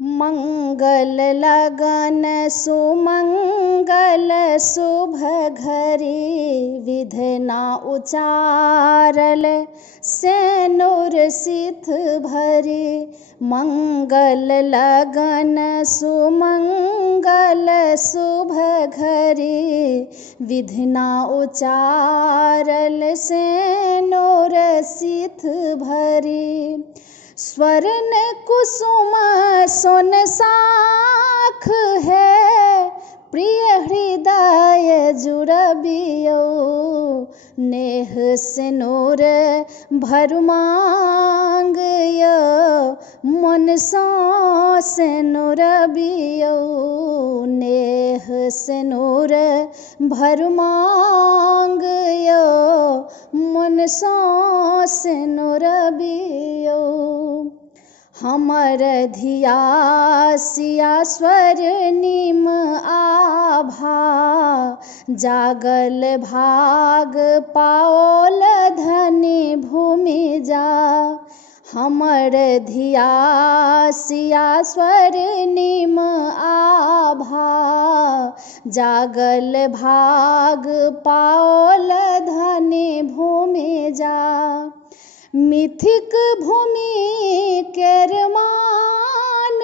मंगल लगन सुमंगल शुभ घरी विधना उचारल सेनुर सिथ भरी। मंगल लगन सुमंगल शुभ घरी विधना उचारल सेनुर सिथ भरी। स्वर्ण कुसुम सोन साख है प्रिय हृदय जुड़बियो। नेह सिनुर भरु मांग मन सा सिनुर बियो। नेह सिनुर भरु मांग मन सा सिनुर बियो। हमर धिया सिया स्वर्णिम आभा जागल भाग पाओल धनी भूमि जा। हमर धिया सिया स्वर्णिम आभा जागल भाग पाओल धनी भूमि जा। मिथिक भूमि केर मान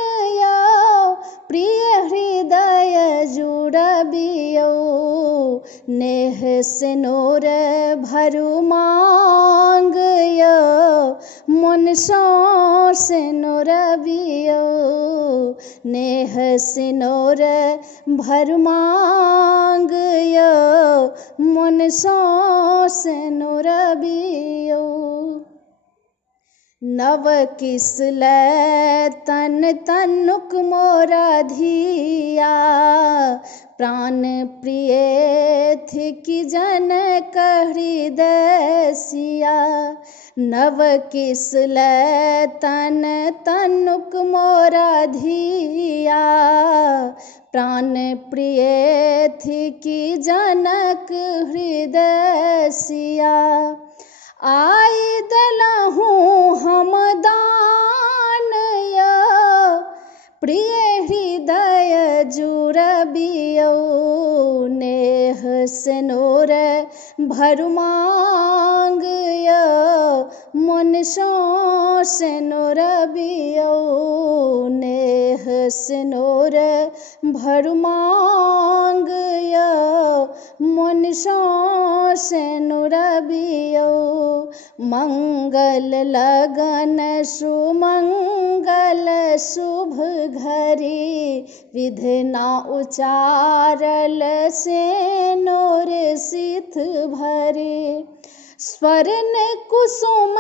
प्रिय हृदय जुड़बियो। नेह सिनुर भरु मांग मन सा सिनुर बियो। नेह सिनुर भरु मांग मन सा सिनुर बियो। नव किसल तन तनुक मोरा धिया प्राण प्रिय थी कि जन हृदय सिया। नव किसल तन तनुक मोरा धिया प्राण प्रिय थी कि जनक हृदय सिया। आई दलहूँ हम दान प्रिय हृदय जुड़बियो। नेह सिनुर भरु मांग मन सा सिनुर बियो। नेह सिनुर भरु मांग मन सा सिनुर बियो। मंगल लगन सुमंगल शुभ घरी विधना उचारल सेनुर सिथ भरी। स्वर्ण कुसुम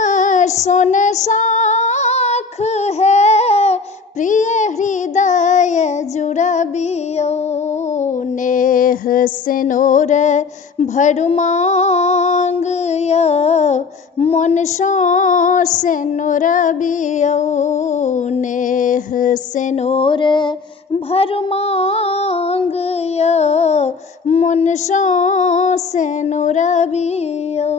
सोन साख है प्रिय हृदय जुड़बियो। नेह सिनुर भरु मांग मन सा सिनुर बियो। नेह सिनुर भरु मांग मन सा सिनुर बियो।